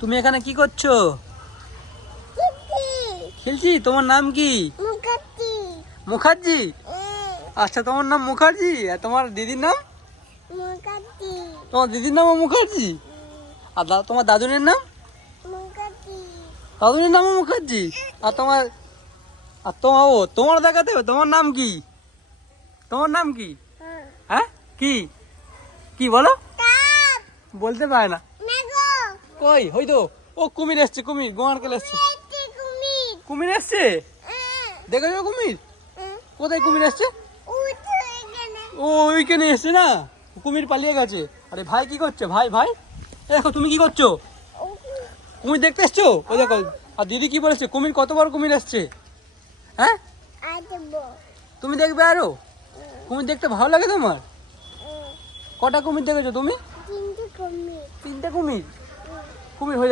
তুমি এখানে কি করছো? খেলছি। তোমার নাম কি? মুখার্জি। আচ্ছা, তোমার নাম মুখার্জি। আর তোমার দিদির নাম? তোমার দিদির নামও মুখার্জি। আর তোমার দাদুনের নাম? দাদুনের নামও মুখার্জি। আর তোমার দেখাতে হবে। তোমার নাম কি? তোমার নাম কি? হ্যাঁ, কি কি বলো? বলতে পারে না। কই হই তো। ও কুমির এসছে, কুমির গোয়ারকেল এসছে। কুমির এসছে, দেখেছো কুমির? কোথায় কুমির এসছে? ও ওইখানে এসছে না, কুমির পালিয়ে গেছে। আরে ভাই কি করছো? ভাই ভাই দেখো, তুমি কি করছো? কুমির দেখতে এসছো? ও দেখো। আর দিদি কি বলেছে? কুমির, কতবার কুমির এসছে? হ্যাঁ, তুমি দেখবে আরো? কুমির দেখতে ভালো লাগে তোমার? কটা কুমির দেখেছো তুমি? তিনটে কুমির। কুমির হয়ে